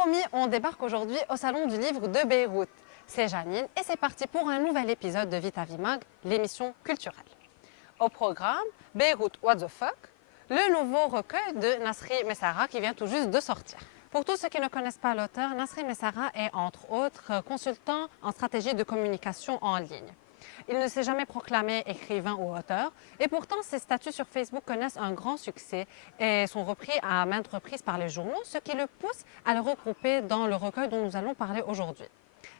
promis, on débarque aujourd'hui au Salon du Livre de Beyrouth. C'est Janine et c'est parti pour un nouvel épisode de Vita Vimag, l'émission culturelle. Au programme, Beyrouth What the Fuck, le nouveau recueil de Nasri Messara qui vient tout juste de sortir. Pour tous ceux qui ne connaissent pas l'auteur, Nasri Messara est entre autres consultant en stratégie de communication en ligne. Il ne s'est jamais proclamé écrivain ou auteur et pourtant ses statuts sur Facebook connaissent un grand succès et sont repris à maintes reprises par les journaux, ce qui le pousse à le regrouper dans le recueil dont nous allons parler aujourd'hui.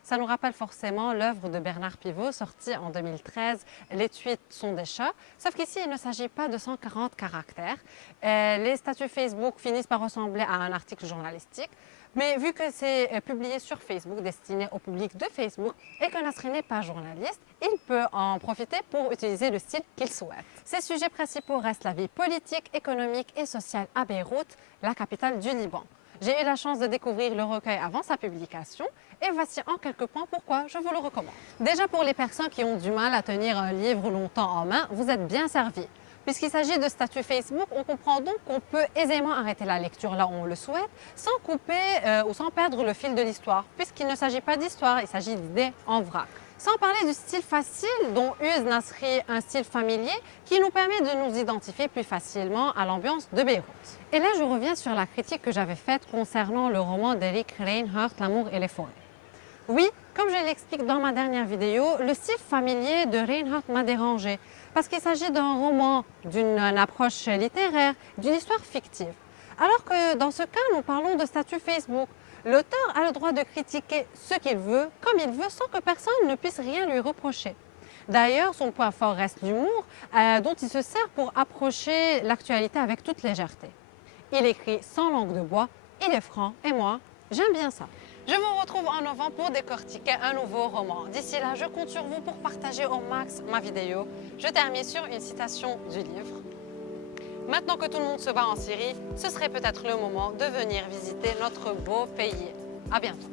Ça nous rappelle forcément l'œuvre de Bernard Pivot, sortie en 2013, Les tweets sont des chats, sauf qu'ici il ne s'agit pas de 140 caractères. Les statuts Facebook finissent par ressembler à un article journalistique, mais vu que c'est publié sur Facebook, destiné au public de Facebook, et que Nasri n'est pas journaliste, il peut en profiter pour utiliser le style qu'il souhaite. Ses sujets principaux restent la vie politique, économique et sociale à Beyrouth, la capitale du Liban. J'ai eu la chance de découvrir le recueil avant sa publication et voici en quelques points pourquoi je vous le recommande. Déjà pour les personnes qui ont du mal à tenir un livre longtemps en main, vous êtes bien servis. Puisqu'il s'agit de statuts Facebook, on comprend donc qu'on peut aisément arrêter la lecture là où on le souhaite sans couper ou sans perdre le fil de l'histoire, puisqu'il ne s'agit pas d'histoire, il s'agit d'idées en vrac. Sans parler du style facile dont use Nasri, un style familier qui nous permet de nous identifier plus facilement à l'ambiance de Beyrouth. Et là, je reviens sur la critique que j'avais faite concernant le roman d'Eric Reinhardt, L'amour et les forêts. Oui, comme je l'explique dans ma dernière vidéo, le style familier de Reinhardt m'a dérangé parce qu'il s'agit d'un roman, d'une approche littéraire, d'une histoire fictive. Alors que dans ce cas, nous parlons de statut Facebook. L'auteur a le droit de critiquer ce qu'il veut, comme il veut, sans que personne ne puisse rien lui reprocher. D'ailleurs, son point fort reste l'humour, dont il se sert pour approcher l'actualité avec toute légèreté. Il écrit sans langue de bois, il est franc, et moi, j'aime bien ça. Je vous retrouve en novembre pour décortiquer un nouveau roman. D'ici là, je compte sur vous pour partager au max ma vidéo. Je termine sur une citation du livre. Maintenant que tout le monde se bat en Syrie, ce serait peut-être le moment de venir visiter notre beau pays. À bientôt.